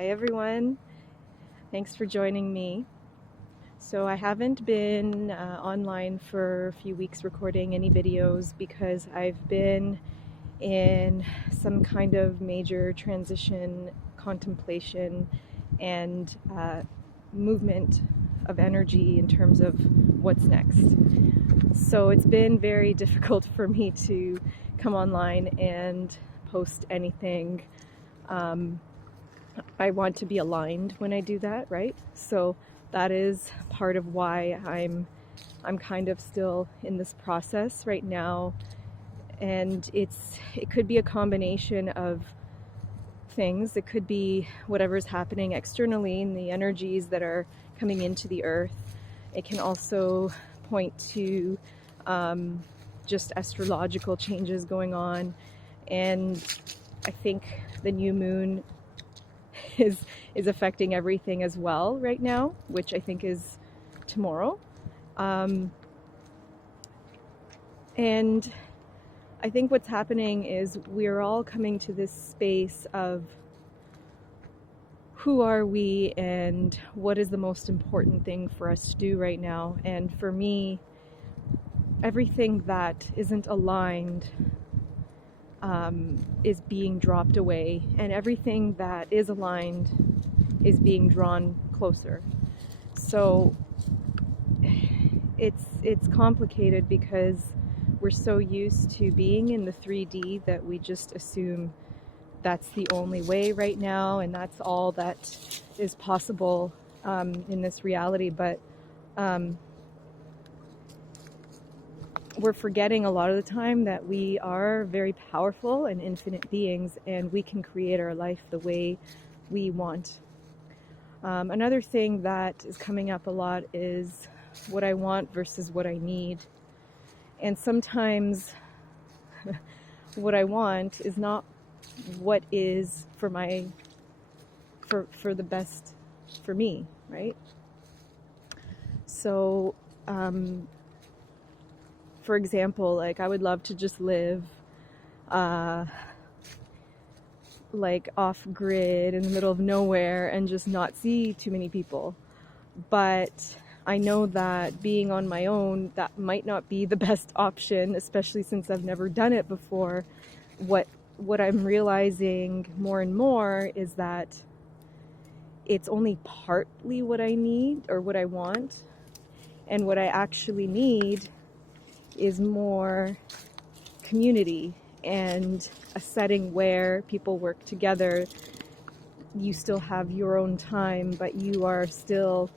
Hi everyone, thanks for joining me. So I haven't been online for a few weeks recording any videos because I've been in some kind of major transition, contemplation, and movement of energy in terms of what's next. So it's been very difficult for me to come online and post anything. I want to be aligned when I do that, right? So that is part of why I'm kind of still in this process right now, and it could be a combination of things. It could be whatever's happening externally in the energies that are coming into the earth. It can also point to just astrological changes going on, and I think the new moon is affecting everything as well right now, which I think is tomorrow. And I think what's happening is we're all coming to this space of who are we and what is the most important thing for us to do right now. And for me, everything that isn't aligned is being dropped away, and everything that is aligned is being drawn closer. So it's complicated because we're so used to being in the 3D that we just assume that's the only way right now, and that's all that is possible in this reality. But we're forgetting a lot of the time that we are very powerful and infinite beings, and we can create our life the way we want. Another thing that is coming up a lot is what I want versus what I need. And sometimes what I want is not what is for the best for me, right? So for example, like I would love to just live like off grid in the middle of nowhere and just not see too many people. But I know that being on my own, that might not be the best option, especially since I've never done it before. What I'm realizing more and more is that it's only partly what I need or what I want, and what I actually need is more community and a setting where people work together. You still have your own time, but you are still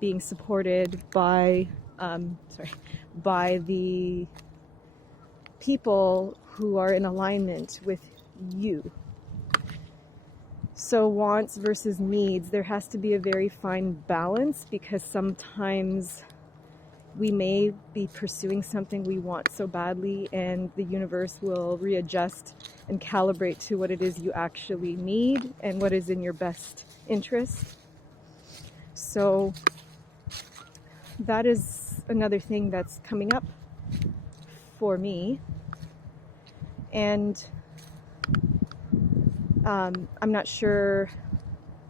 being supported by the people who are in alignment with you. So wants versus needs, there has to be a very fine balance, because sometimes we may be pursuing something we want so badly, and the universe will readjust and calibrate to what it is you actually need and what is in your best interest. So that is another thing that's coming up for me. And I'm not sure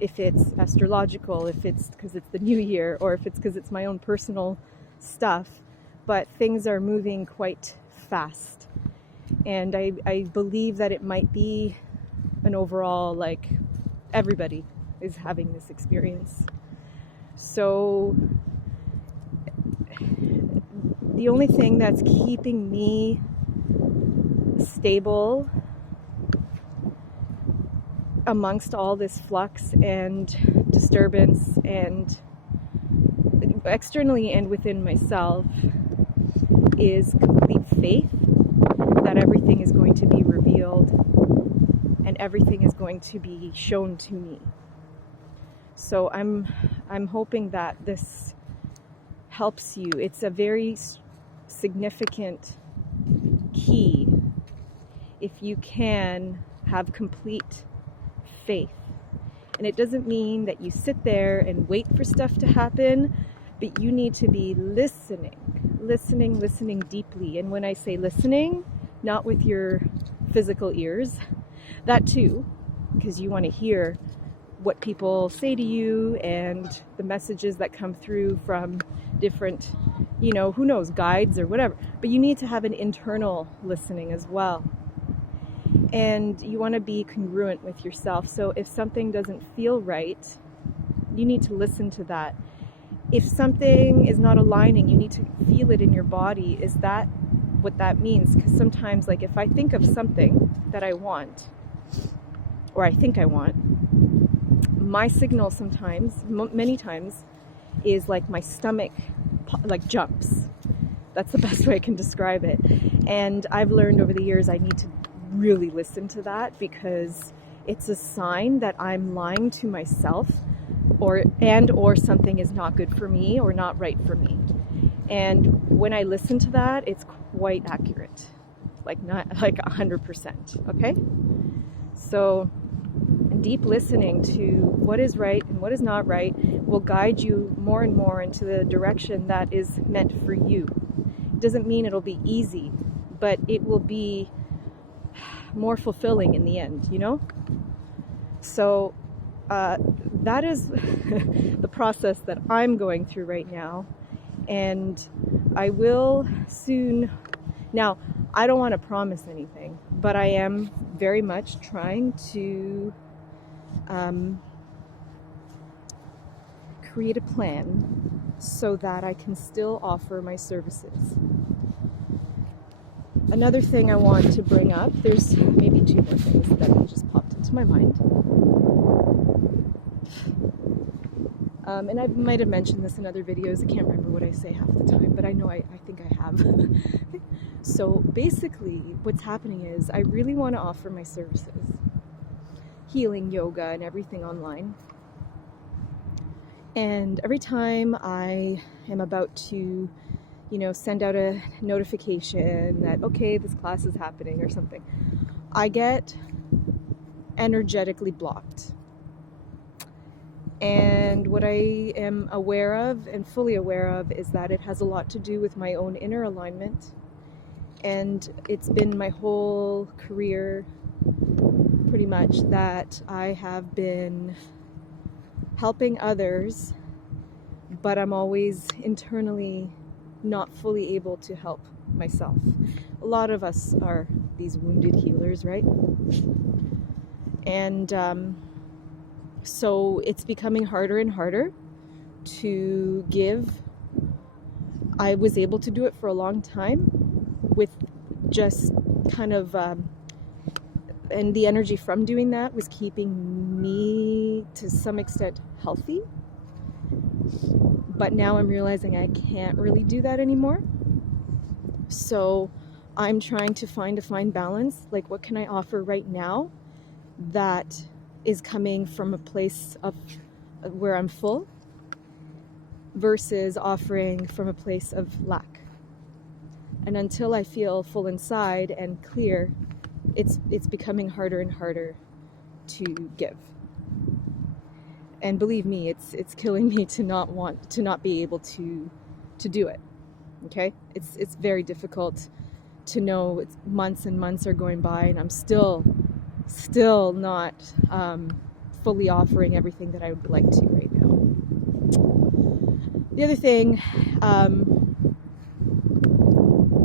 if it's astrological, if it's because it's the new year, or if it's because it's my own personal stuff, but things are moving quite fast, and I believe that it might be an overall, like, everybody is having this experience. So the only thing that's keeping me stable amongst all this flux and disturbance, and externally and within myself, is complete faith that everything is going to be revealed and everything is going to be shown to me. So I'm hoping that this helps you. It's a very significant key if you can have complete faith. And it doesn't mean that you sit there and wait for stuff to happen, but you need to be listening deeply. And when I say listening, not with your physical ears, that too, because you want to hear what people say to you and the messages that come through from different, who knows, guides or whatever. But you need to have an internal listening as well. And you want to be congruent with yourself. So if something doesn't feel right, you need to listen to that. If something is not aligning, you need to feel it in your body. Is that what that means? Because sometimes, like, if I think of something that I want, or I think I want, my signal sometimes, many times, is like my stomach like jumps. That's the best way I can describe it. And I've learned over the years I need to really listen to that, because it's a sign that I'm lying to myself, or something is not good for me or not right for me. And when I listen to that, it's quite accurate, not like 100%. Okay, so deep listening to what is right and what is not right will guide you more and more into the direction that is meant for you. It doesn't mean it'll be easy, but it will be more fulfilling in the end, So that is the process that I'm going through right now, and I will soon. Now, I don't want to promise anything, but I am very much trying to create a plan so that I can still offer my services. Another thing I want to bring up, there's maybe two more things that just popped into my mind. And I might have mentioned this in other videos. I can't remember what I say half the time, but I know I think I have. So basically what's happening is I really want to offer my services, healing, yoga, and everything online. And every time I am about to, send out a notification that, okay, this class is happening or something, I get energetically blocked. And what I am aware of and fully aware of is that it has a lot to do with my own inner alignment. And it's been my whole career, pretty much, that I have been helping others, but I'm always internally not fully able to help myself. A lot of us are these wounded healers, right? And so it's becoming harder and harder to give. I was able to do it for a long time with just kind of, and the energy from doing that was keeping me to some extent healthy. But now I'm realizing I can't really do that anymore. So I'm trying to find a fine balance. Like, what can I offer right now that is coming from a place of where I'm full, versus offering from a place of lack. And until I feel full inside and clear, it's becoming harder and harder to give. And believe me, it's killing me to not be able to do it. Okay? It's very difficult to know. It's months and months are going by and I'm still not fully offering everything that I would like to right now. The other thing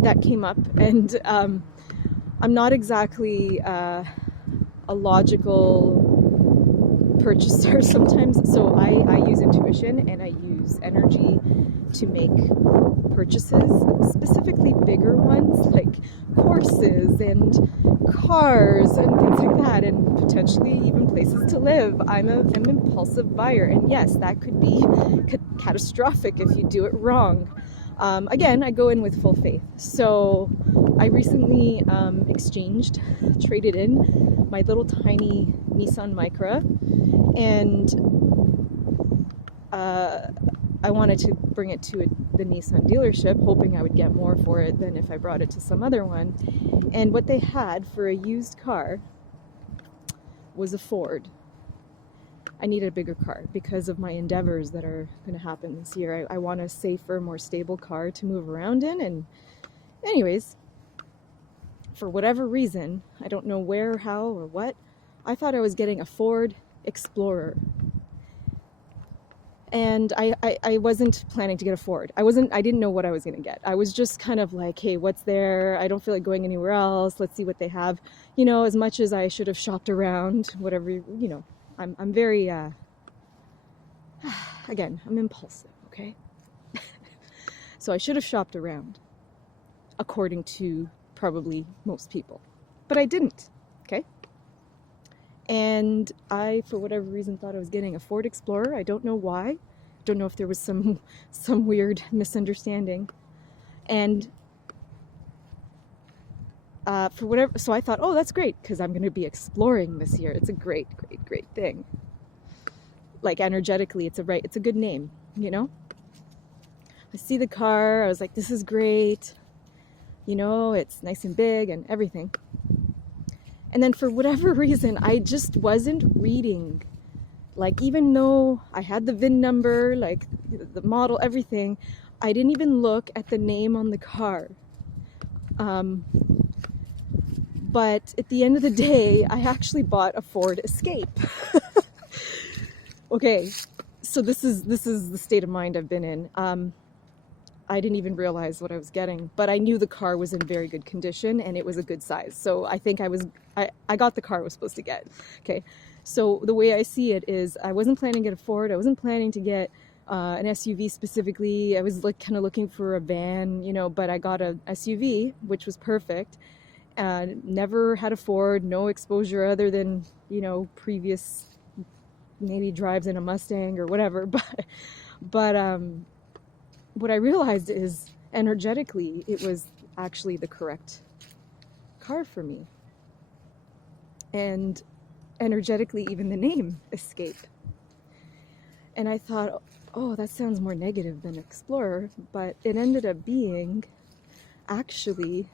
that came up, and I'm not exactly a logical purchaser sometimes, so I use intuition and I use energy to make purchases, specifically bigger ones like courses and cars and things like that, and potentially even places to live. I'm an impulsive buyer, and yes, that could be catastrophic if you do it wrong. Again, I go in with full faith. So I recently traded in my little tiny Nissan Micra, and I wanted to bring it to the Nissan dealership, hoping I would get more for it than if I brought it to some other one. And what they had for a used car was a Ford. I needed a bigger car because of my endeavors that are going to happen this year. I want a safer, more stable car to move around in. And anyways, for whatever reason, I don't know where, how, or what, I thought I was getting a Ford Explorer. And I wasn't planning to get a Ford. I didn't know what I was going to get. I was just kind of like, hey, what's there? I don't feel like going anywhere else. Let's see what they have. You know, as much as I should have shopped around, whatever, you know, I'm very, again, I'm impulsive, okay? So I should have shopped around, according to probably most people. But I didn't, okay? And I, for whatever reason, thought I was getting a Ford Explorer. I don't know why. Don't know if there was some weird misunderstanding. And for whatever, so I thought, oh, that's great, because I'm going to be exploring this year. It's a great, great, great thing. Like energetically, it's a good name, you know? I see the car, I was like, this is great. You know, it's nice and big and everything. And then for whatever reason, I just wasn't reading. Like, even though I had the VIN number, like the model, everything, I didn't even look at the name on the car. But at the end of the day, I actually bought a Ford Escape. Okay, so this is the state of mind I've been in. I didn't even realize what I was getting, but I knew the car was in very good condition and it was a good size. So I think I got the car I was supposed to get. Okay, so the way I see it is I wasn't planning to get a Ford. I wasn't planning to get an SUV specifically. I was like kind of looking for a van, you know, but I got a SUV, which was perfect. Never had a Ford, no exposure other than, you know, previous maybe drives in a Mustang or whatever. But what I realized is energetically it was actually the correct car for me. And energetically, even the name, Escape. And I thought, oh, that sounds more negative than Explorer, but it ended up being actually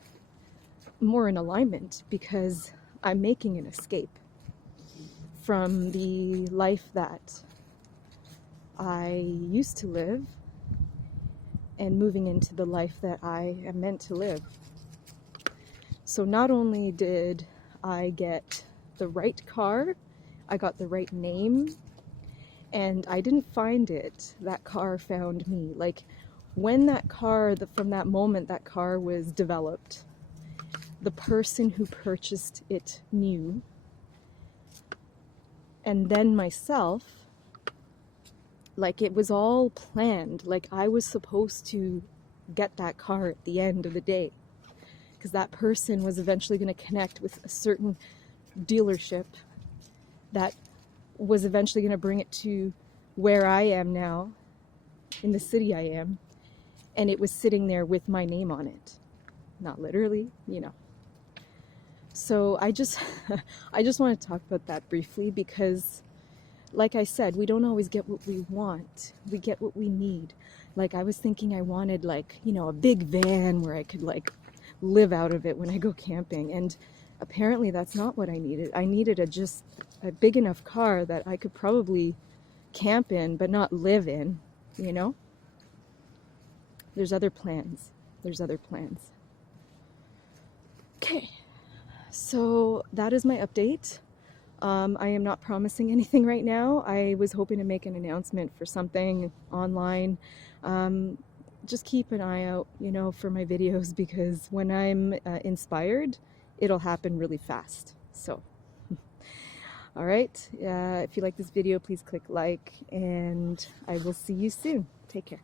more in alignment, because I'm making an escape from the life that I used to live and moving into the life that I am meant to live. So not only did I get the right car, I got the right name, and I didn't find it. That car found me. Like, when that car, from that moment that car was developed, the person who purchased it knew, and then myself, like, it was all planned. Like, I was supposed to get that car at the end of the day, because that person was eventually going to connect with a certain dealership that was eventually going to bring it to where I am now, in the city I am, and it was sitting there with my name on it. Not literally, you know. So I just want to talk about that briefly, because like I said, we don't always get what we want. We get what we need. Like, I was thinking I wanted, like, you know, a big van where I could, like, live out of it when I go camping. And apparently that's not what I needed. I needed just a big enough car that I could probably camp in, but not live in, you know? There's other plans. Okay. So that is my update. I am not promising anything right now. I was hoping to make an announcement for something online. Just keep an eye out, you know, for my videos, because when I'm inspired, it'll happen really fast. So, all right. If you like this video, please click like, and I will see you soon. Take care.